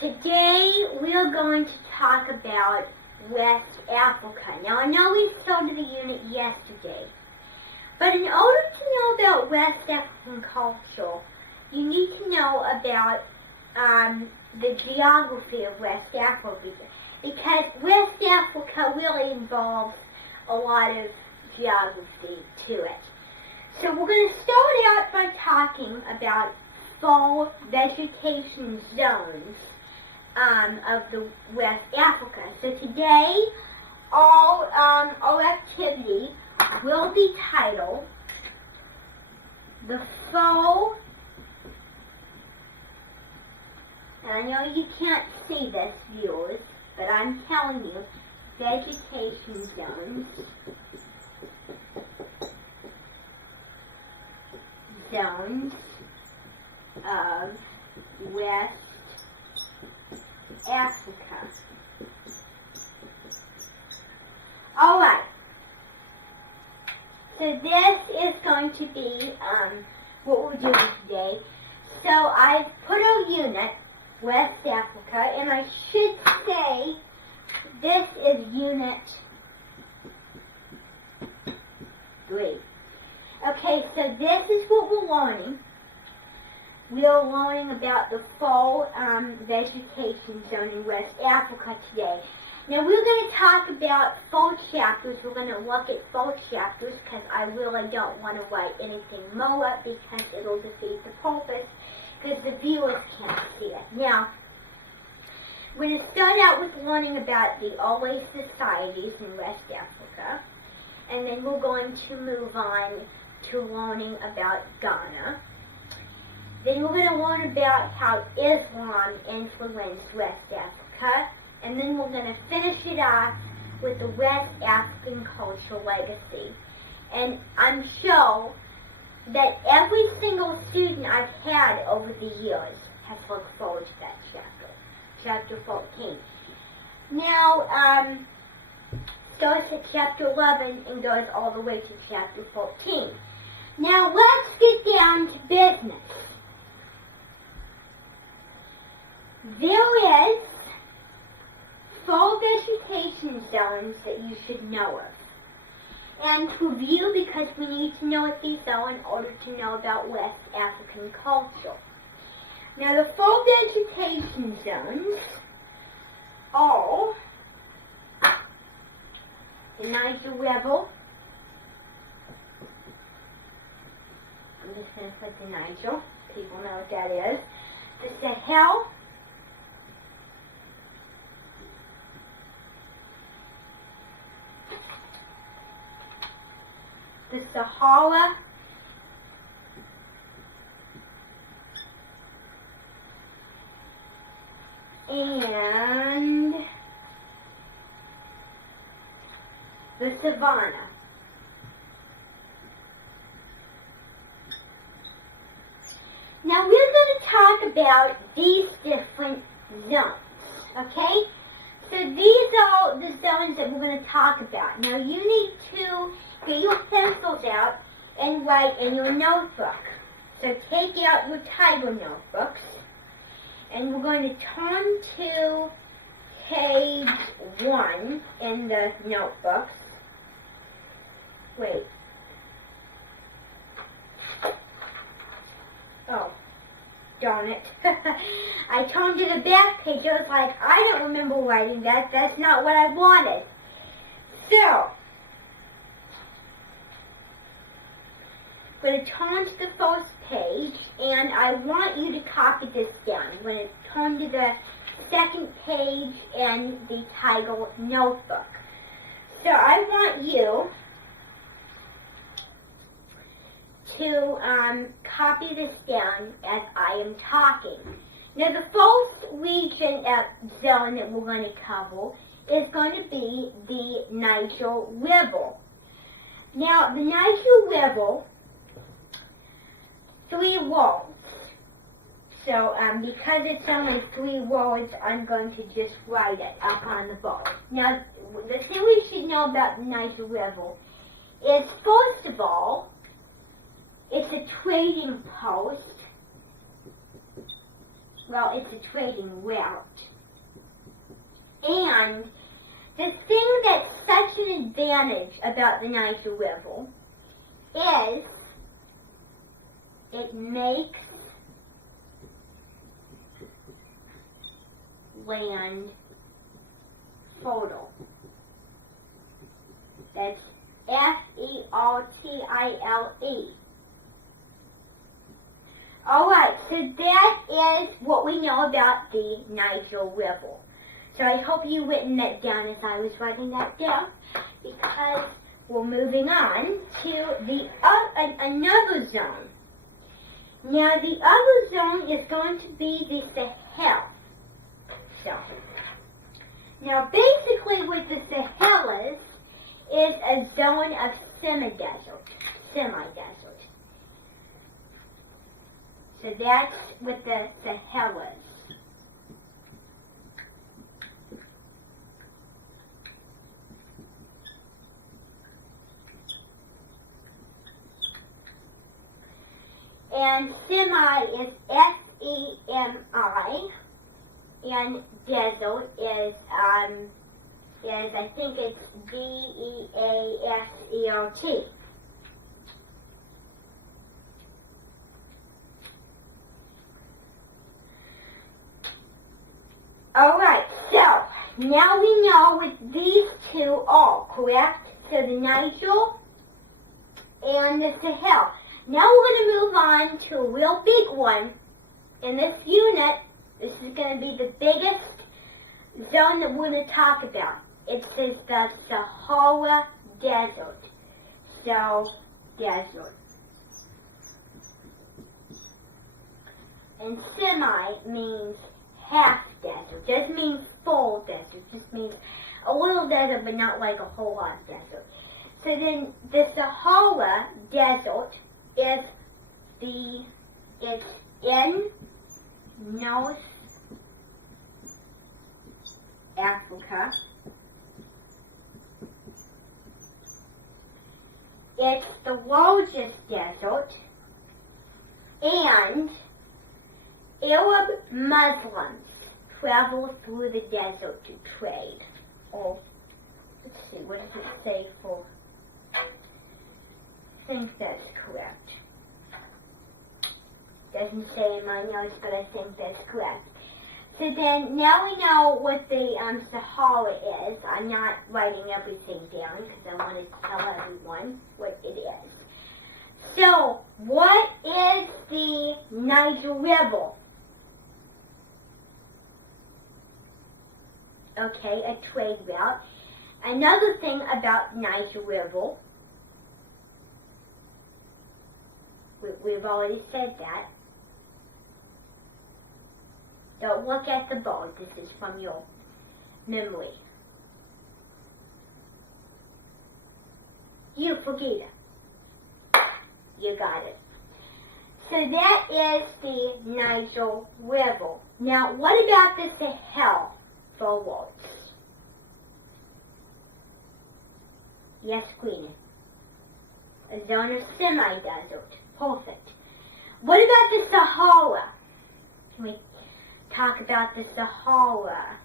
Today we are going to talk about West Africa. Now I know we started the unit yesterday, but in order to know about West African culture, you need to know about the geography of West Africa, because West Africa really involves a lot of geography to it. So we're going to start out by talking about fall vegetation zones of the West Africa. So today, all our activity will be titled the fall. And I know you can't see this, viewers, but I'm telling you, vegetation zones. Zones of West Africa. Alright, so this is going to be what we're doing today. So I've put our unit, West Africa, and I should say this is Unit 3. Okay, so this is what we're learning. We are learning about the fall vegetation zone in West Africa today. Now we're going to talk about fall chapters. We're going to look at fall chapters because I really don't want to write anything more because it'll defeat the purpose because the viewers can't see it. Now, we're going to start out with learning about the early societies in West Africa, and then we're going to move on to learning about Ghana. Then we're going to learn about how Islam influenced West Africa, and then we're going to finish it off with the West African cultural legacy. And I'm sure that every single student I've had over the years has looked forward to that chapter, chapter 14. Now, starts at chapter 11 and goes all the way to chapter 14. Now let's get down to business. There is 4 vegetation zones that you should know of. And to review, because we need to know what these are in order to know about West African culture. Now the 4 vegetation zones are the Niger River. I'm just going to put the Niger. People know what that is. The Sahel. The Sahara. And the Savannah. Now we're going to talk about these different zones, okay? So these are the zones that we're going to talk about. Now you need to get your pencils out and write in your notebook. So take out your title notebooks, and we're going to turn to page 1 in the notebooks. Wait. Oh, darn it. I turned to the back page. I was like, I don't remember writing that. That's not what I wanted. So, I'm going to turn to the first page, and I want you to copy this down. I'm going to turn to the second page and the title notebook. So I want you to copy this down as I am talking. Now the first region zone that we're going to cover is going to be the Niger River. Now the Niger River, 3 words. So because it's only 3 words, I'm going to just write it up on the board. Now the thing we should know about the Niger River is, first of all, it's a trading post. well, it's a trading route. And the thing that's such an advantage about the Niger River is it makes land fertile. That's F-E-R-T-I-L-E. Alright, so that is what we know about the Niger River. So I hope you've written that down as I was writing that down, because we're moving on to the another zone. Now the other zone is going to be the Sahel zone. Now basically what the Sahel is a zone of semi-desert. So that's what the Sahel is. And semi is S-E-M-I, and desert is I think it's D-E-A-S-E-R-T. Alright, so now we know what these two are, correct? So the Niger and the Sahel. Now we're going to move on to a real big one in this unit. This is going to be the biggest zone that we're going to talk about. It says the Sahara Desert. So, desert. And semi means half desert. Doesn't mean full desert. Just means a little desert, but not like a whole lot of desert. So then the Sahara Desert it's in North Africa. It's the largest desert, and Arab Muslims travel through the desert to trade. Oh, let's see, what does it say for? I think that's correct. Doesn't say in my notes, but I think that's correct. So then, now we know what the Sahara is. I'm not writing everything down because I want to tell everyone what it is. So, what is the Niger River? Okay, a trade route. Another thing about Niger River, we've already said that. Don't look at the board. This is from your memory. You forget it. You got it. So that is the Niger River. Now, what about the Sahel forwards? Yes, Queenie. A zone of semi-desert. Perfect. What about the Sahara? Can we talk about the Sahara?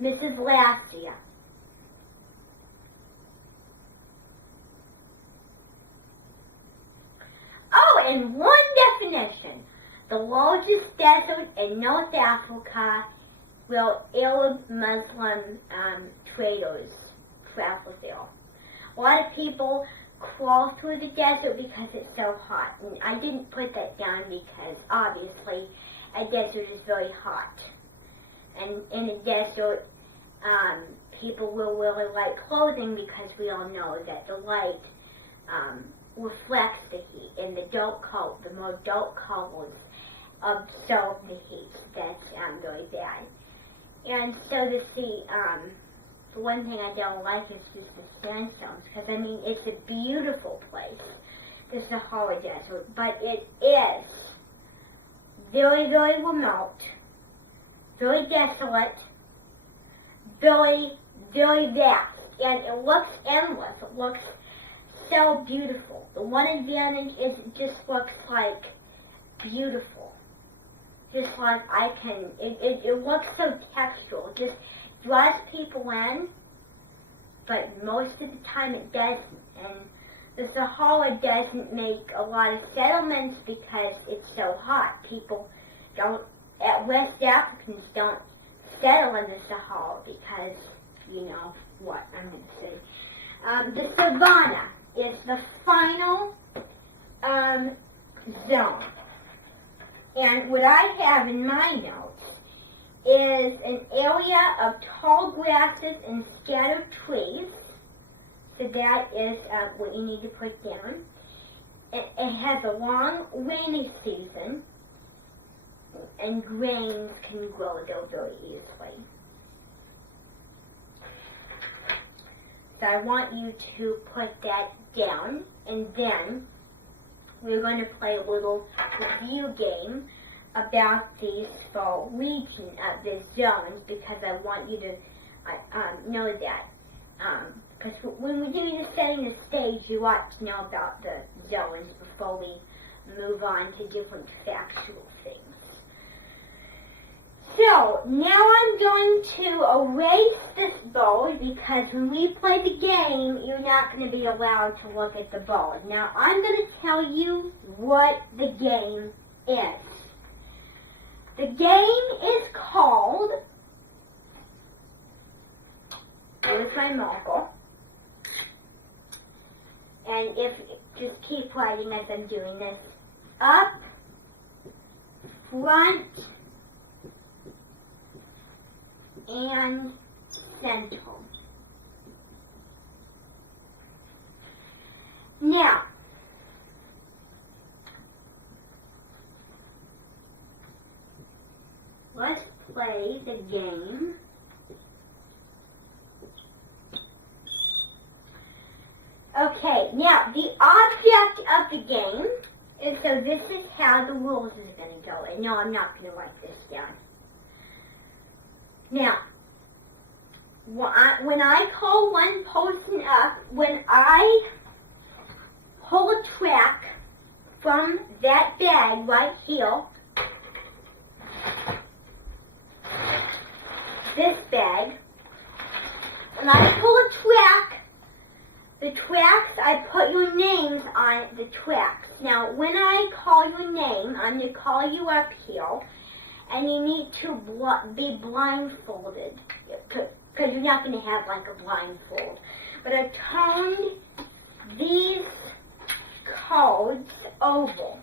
Mrs. Lassia. Oh, and one definition. The largest desert in North Africa where Arab Muslim traders travel there. A lot of people crawl through the desert because it's so hot. And I didn't put that down because obviously a desert is very hot. And in a desert, people will wear light clothing because we all know that the light reflects the heat, and the more dark colors absorb the heat. That's very bad. And so the one thing I don't like is just the sandstones, because I mean it's a beautiful place, the Sahara Desert, but it is very, very remote, very desolate, very, very vast, and it looks endless. It looks so beautiful. The one advantage is it just looks like beautiful. Just like it looks so textural. It just draws people in, but most of the time it doesn't. And the Sahara doesn't make a lot of settlements because it's so hot. People don't, West Africans don't settle in the Sahara because, you know what I'm going to say. The Savannah is the final zone. And what I have in my notes is an area of tall grasses and scattered trees. So that is what you need to put down. It has a long rainy season, and grains can grow there very easily. So I want you to put that down, and then we're going to play a little review game about these full region of the zones, because I want you to know that. Because when we do the setting the stage, you ought to know about the zones before we move on to different factual things. So, now I'm going to erase this board, because when we play the game, you're not going to be allowed to look at the board. Now, I'm going to tell you what the game is. The game is called, here's my marker, and just keep writing as I'm doing this, up, front, and central. Now, let's play the game. Okay, now the object of the game is, so this is how the rules is going to go. And no, I'm not going to write this down. Now, when I call one person up, when I pull a track from that bag right here, this bag, when I pull a track, the tracks, I put your names on the tracks. Now, when I call your name, I'm going to call you up here, and you need to be blindfolded, because you're not going to have like a blindfold. But I've turned these codes over.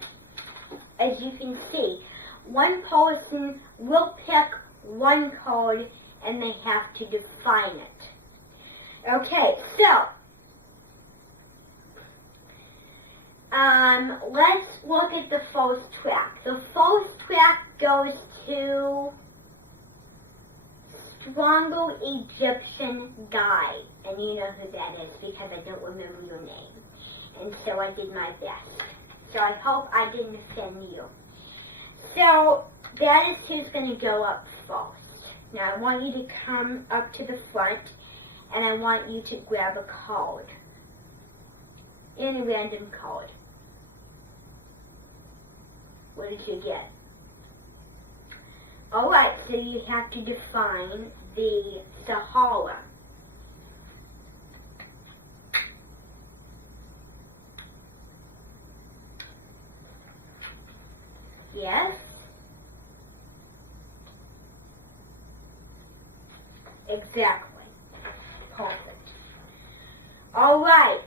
As you can see, one person will pick one code, and they have to define it. Okay, so let's look at the first track. The first track goes to Stronger Egyptian Guy. And you know who that is because I don't remember your name. And so I did my best. So I hope I didn't offend you. So that is who's going to go up first. Now I want you to come up to the front, and I want you to grab a card. Any random card. What did you get? Alright, so you have to define the Sahara. Yes? Exactly. Perfect. Alright.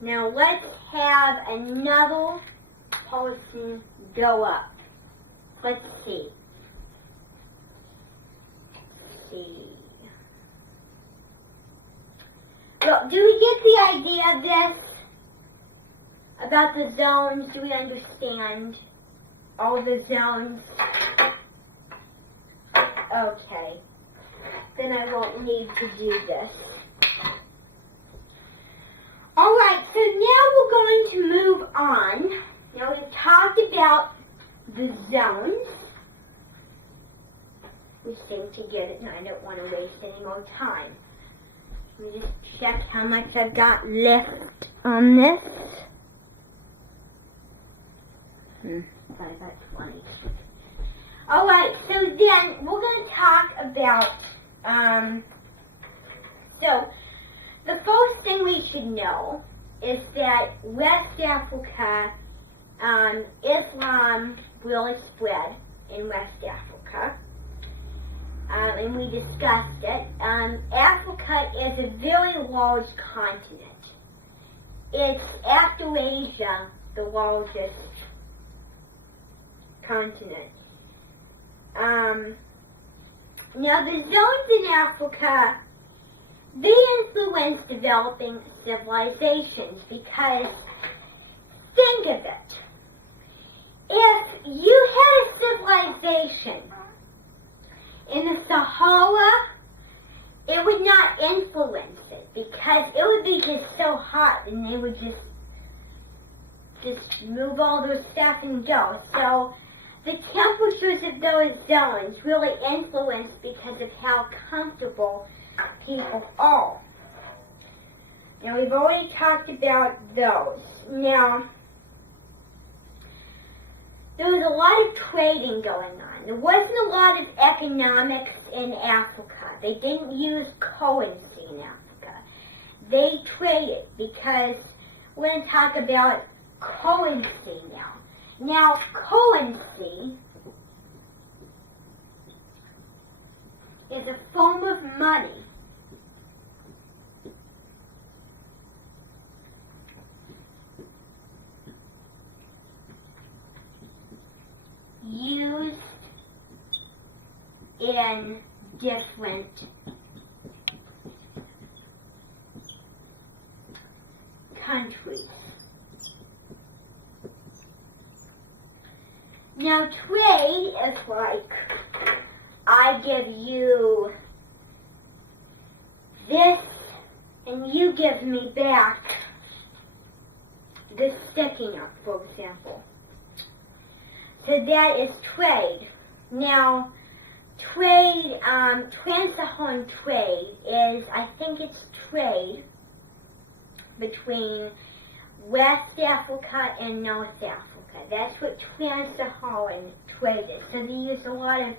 Now let's have another person go up. Let's see. Well, do we get the idea of this? About the zones? Do we understand all the zones? Okay. Then I won't need to do this. Alright, so now we're going to move on. Now we've talked about the zones. We seem to get it, and I don't want to waste any more time. Let me just check how much I've got left on this. Sorry, about 20. Alright, so then we're going to talk about, so the first thing we should know is that West Africa, Islam really spread in West Africa. And we discussed it. Africa is a very large continent. It's, after Asia, the largest continent. Now, the zones in Africa, they influence developing civilizations because, think of it, if you had a civilization in the Sahara, it would not influence it because it would be just so hot and they would just move all their stuff and go. So the temperatures of those zones really influence because of how comfortable people are. Now we've already talked about those. Now, there was a lot of trading going on. There wasn't a lot of economics in Africa. They didn't use currency in Africa. They traded because we're going to talk about currency now. Now, currency is a form of money used in different countries. Now, trade is like, I give you this and you give me back this sticking up, for example. So that is trade. Now, trade, trans-Saharan trade is, I think it's trade between West Africa and North Africa. That's what trans-Saharan trade is. So they use a lot of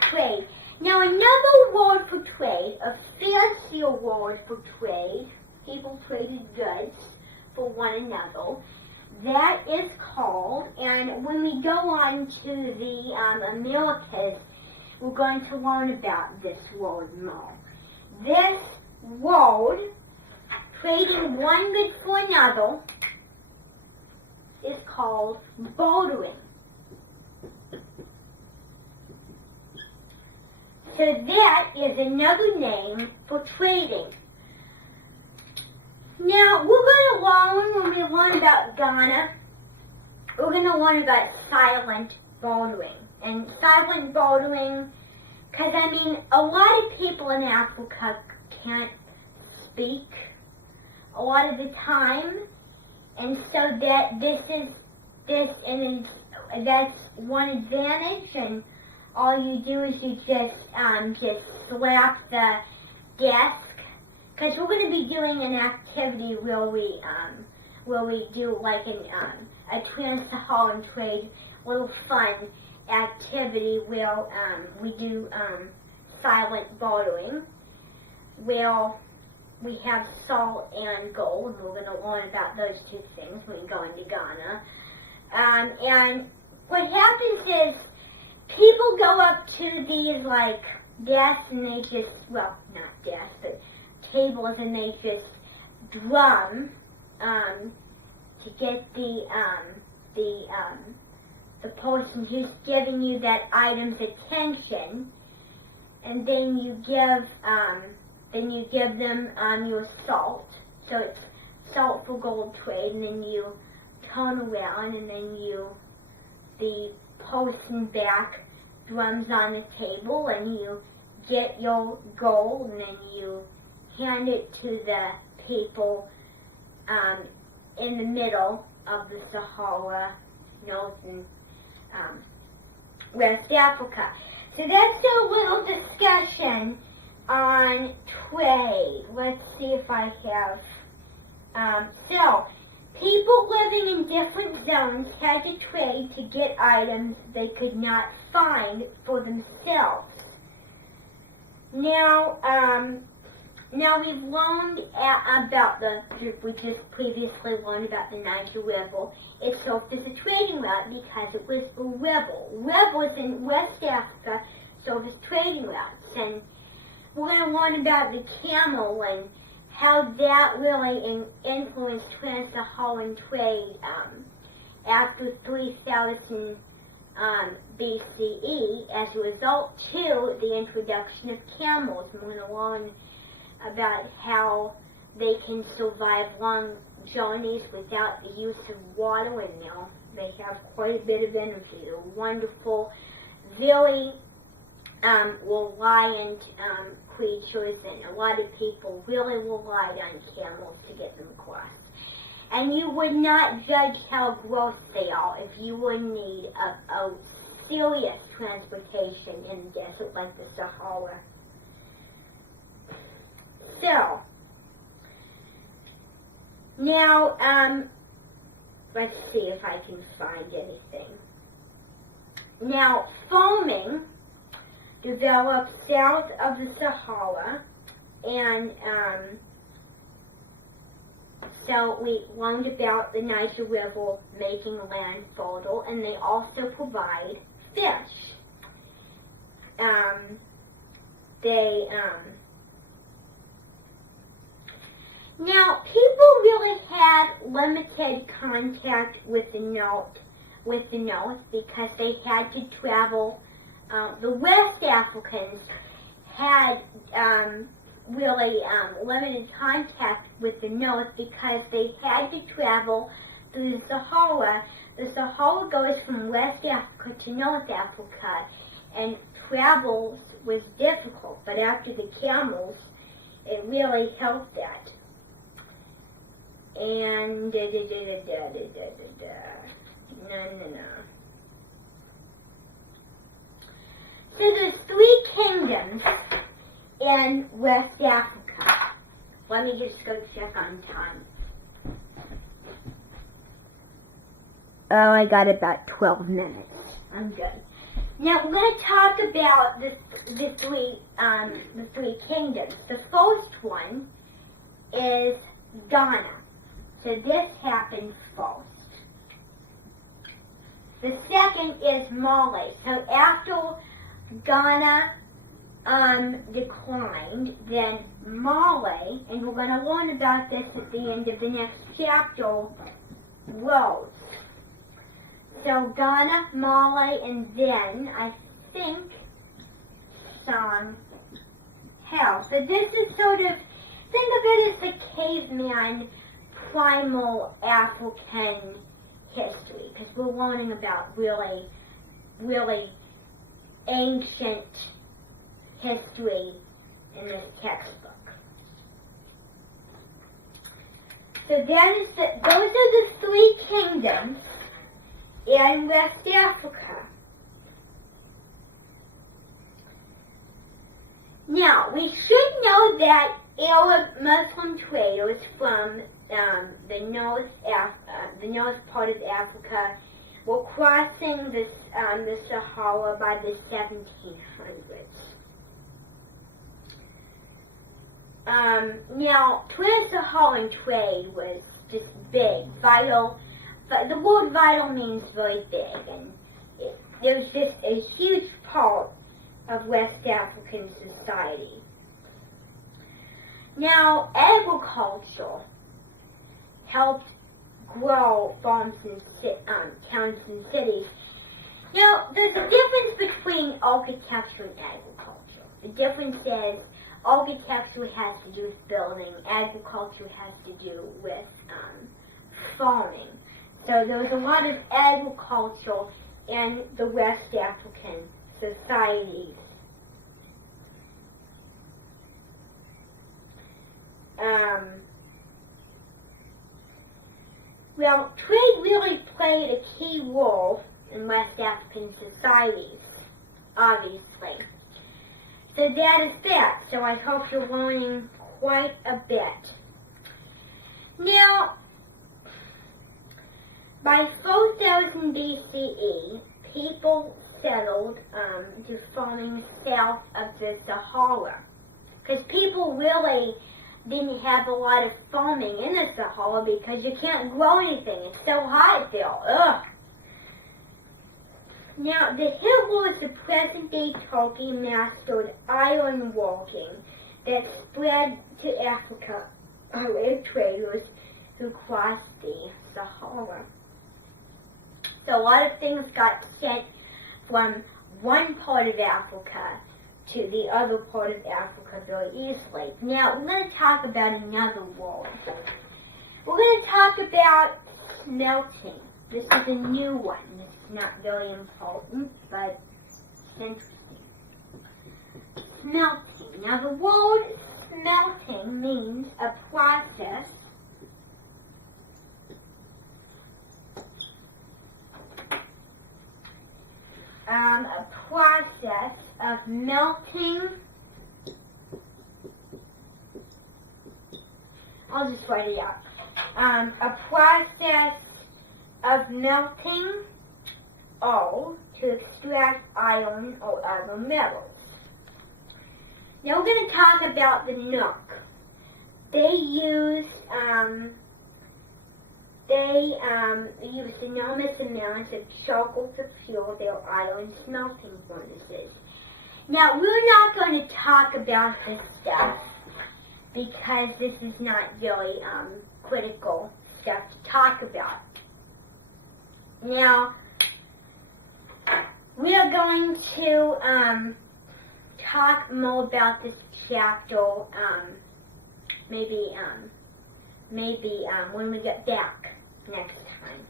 trade. Now, another word for trade, a fancier word for trade, people traded goods for one another. That is called, and when we go on to the Americas, we're going to learn about this word more. This word, trading one good for another, is called bartering. So that is another name for trading. Now, we're going to learn, when we learn about Ghana, we're going to learn about silent bartering. And silent bartering, because I mean, a lot of people in Africa can't speak a lot of the time. And so that that's one advantage, and all you do is you just slap the desk, because we're going to be doing an activity where we do like a trans-Saharan trade little fun activity where we do silent bartering, where we have salt and gold. We're going to learn about those two things when we go into Ghana. And what happens is people go up to these like desks and they just, well, not desks, but tables, and they just drum to get the person who's giving you that item's attention, and then you give them your salt. So it's salt for gold trade, and then you turn around, and then the person back drums on the table, and you get your gold, and then you hand it to the people in the middle of the Sahara, North and West Africa. So that's a little discussion on trade. Let's see if I have. So, people living in different zones had to trade to get items they could not find for themselves. Now we've learned we just previously learned about the Niger River. It served as a trading route because it was a river. Rivers in West Africa served as trading routes. And we're going to learn about the camel and how that really influenced trans-Saharan trade after 3000 BCE as a result to the introduction of camels. And we're going to learn about how they can survive long journeys without the use of water in them. They have quite a bit of energy. They're wonderful, very reliant creatures, and a lot of people really relied on camels to get them across. And you would not judge how gross they are if you were in need of a serious transportation in a desert like the Sahara. So, now, let's see if I can find anything. Now, farming developed south of the Sahara, and so we learned about the Niger River making land fertile, and they also provide fish. Now, people really had limited contact with the north because they had to travel. The West Africans had really limited contact with the north because they had to travel through the Sahara. The Sahara goes from West Africa to North Africa, and travel was difficult, but after the camels, it really helped that. And no. So there's 3 kingdoms in West Africa. Let me just go check on time. Oh, I got about 12 minutes. I'm good. Now we're going to talk about the three kingdoms. The first one is Ghana. So this happened first. The second is Mali. So after Ghana declined, then Mali, and we're going to learn about this at the end of the next chapter, rose. So Ghana, Mali, and then I think Song Hell. So this is sort of, think of it as the caveman primal African history, because we're learning about really, really ancient history in this textbook. So those are the 3 kingdoms in West Africa. Now, we should know that Arab Muslim traders from the north part of Africa were crossing the Sahara by the 1700s. Now, trans-Saharan trade was just big, vital. But the word vital means very big, and it was just a huge part of West African society. Now, agriculture helped grow farms and towns and cities. Now, there's a difference between architecture and agriculture. The difference is architecture has to do with building, agriculture has to do with farming. So there was a lot of agriculture in the West African societies. Well, trade really played a key role in West African societies, obviously. So So that is that. So I hope you're learning quite a bit. Now, by 4000 BCE, people settled to farming south of the Sahara. Because people really didn't have a lot of farming in the Sahara because you can't grow anything. It's so hot there. Ugh. Now, the Hitler of present-day Turkey mastered iron working that spread to Africa with traders who crossed the Sahara. So a lot of things got sent from one part of Africa to the other part of Africa very easily. Now, we're going to talk about another word. We're going to talk about smelting. This is a new one. It's not very important, but it's interesting. Smelting. Now, the word smelting means a process of melting. I'll just write it out. A process of melting ore to extract iron or other metals. Now we're going to talk about the Nook. They use enormous amounts of charcoal to fuel their iron smelting furnaces. Now, we're not going to talk about this stuff because this is not really critical stuff to talk about. Now, we are going to talk more about this chapter maybe when we get back next time.